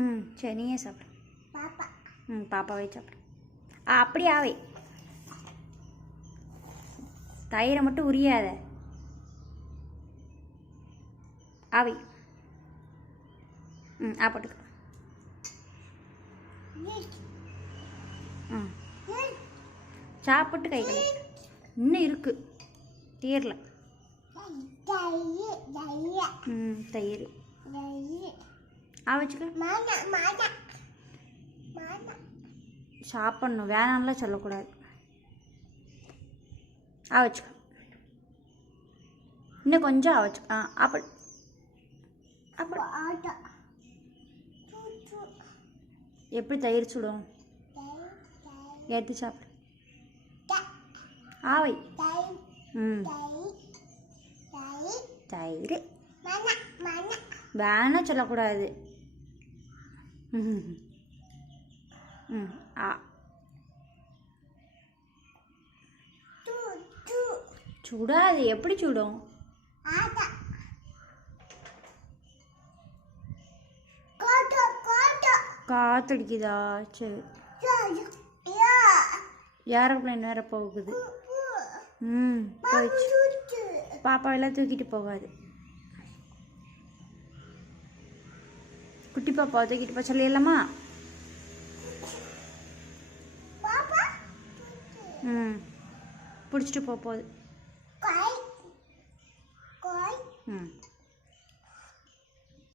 ம் சரி நீயே சாப்பிடு. ம் பாப்பாவே சாப்பிடு. அப்படியே ஆவை. தயிரை மட்டும் உரியாத. ஆவை. ம் போட்டுக்க. ம் சாப்பிட்டு கை கழுவு. இன்னும் இருக்கு தீரல. ம் தயிர் வச்சுக்க. சாப்பிட்ணும், வேணாம்லாம் சொல்லக்கூடாது. வச்சுக்க. இன்னும் கொஞ்சம் வச்சுக்க. அப்படி அப்படி எப்படி தயிர் சுடும்? ஏற்றி சாப்பிடு. ஆவை. ம் தயிர் வேணாம் சொல்லக்கூடாது. ம் சுடாது. எப்படி சுடும்? காத்தடிக்குதா? சரி. ஏரோப்ளேன் வேற போகுது. ம் போயிடுச்சு. பாப்பாவெல்லாம் தூக்கிட்டு போகாது. குட்டி பாப்பாவை தூக்கிட்டு போக சொல்லிடலாமா? ம் பிடிச்சிட்டு போகுது.